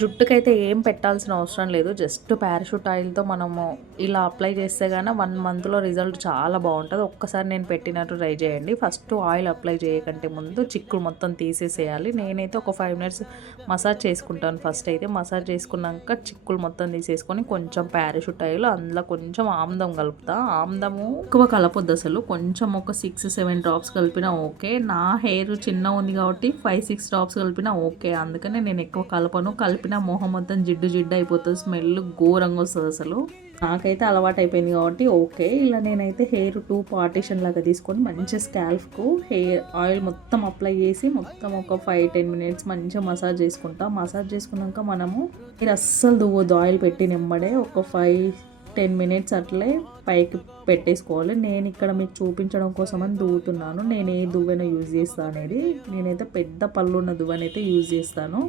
జుట్టుకైతే ఏం పెట్టాల్సిన అవసరం లేదు. జస్ట్ పారాషూట్ ఆయిల్తో మనము ఇలా అప్లై చేస్తే కానీ వన్ మంత్లో రిజల్ట్ చాలా బాగుంటుంది. ఒక్కసారి నేను పెట్టినట్టు ట్రై చేయండి. ఫస్ట్ ఆయిల్ అప్లై చేయకంటే ముందు చిక్కుడు మొత్తం తీసేసేయాలి. నేనైతే ఒక ఫైవ్ మినిట్స్ మసాజ్ చేసుకుంటాను ఫస్ట్ అయితే. మసాజ్ చేసుకున్నాక చిక్కులు మొత్తం తీసేసుకొని కొంచెం పారాషూట్ ఆయిల్ అందులో కొంచెం ఆమ్దం కలుపుతా. ఆమ్దము ఎక్కువ కలపొద్దు అసలు. కొంచెం ఒక సిక్స్ సెవెన్ డ్రాప్స్ కలిపినా ఓకే. నా హెయిర్ చిన్న ఉంది కాబట్టి ఫైవ్ సిక్స్ డ్రాప్స్ కలిపినా ఓకే. అందుకనే నేను ఎక్కువ కలపను. కలిపి చెప్పినా మొహం మొత్తం జిడ్డు జిడ్డు అయిపోతుంది స్మెల్ ఘోరంగా వస్తుంది అసలు. నాకైతే అలవాటు అయిపోయింది కాబట్టి ఓకే ఇలా నేనైతే హెయిర్ టూ పార్టీషన్ లాగా తీసుకొని మంచి స్కాల్ఫ్కు హెయిర్ ఆయిల్ మొత్తం అప్లై చేసి మొత్తం ఒక ఫైవ్ టెన్ మినిట్స్ మంచిగా మసాజ్ చేసుకుంటా. మసాజ్ చేసుకున్నాక మనము మీరు అస్సలు దువ్వద్దు ఆయిల్ పెట్టి నిమ్మడే ఒక ఫైవ్ టెన్ మినిట్స్ అట్లే పైకి పెట్టేసుకోవాలి. నేను ఇక్కడ మీకు చూపించడం కోసం అని దువ్వుతున్నాను. నేను ఏ దువ్వెన యూజ్ చేస్తాను అనేది నేనైతే పెద్ద పళ్ళు ఉన్న దువ్వెనైతే యూజ్ చేస్తాను.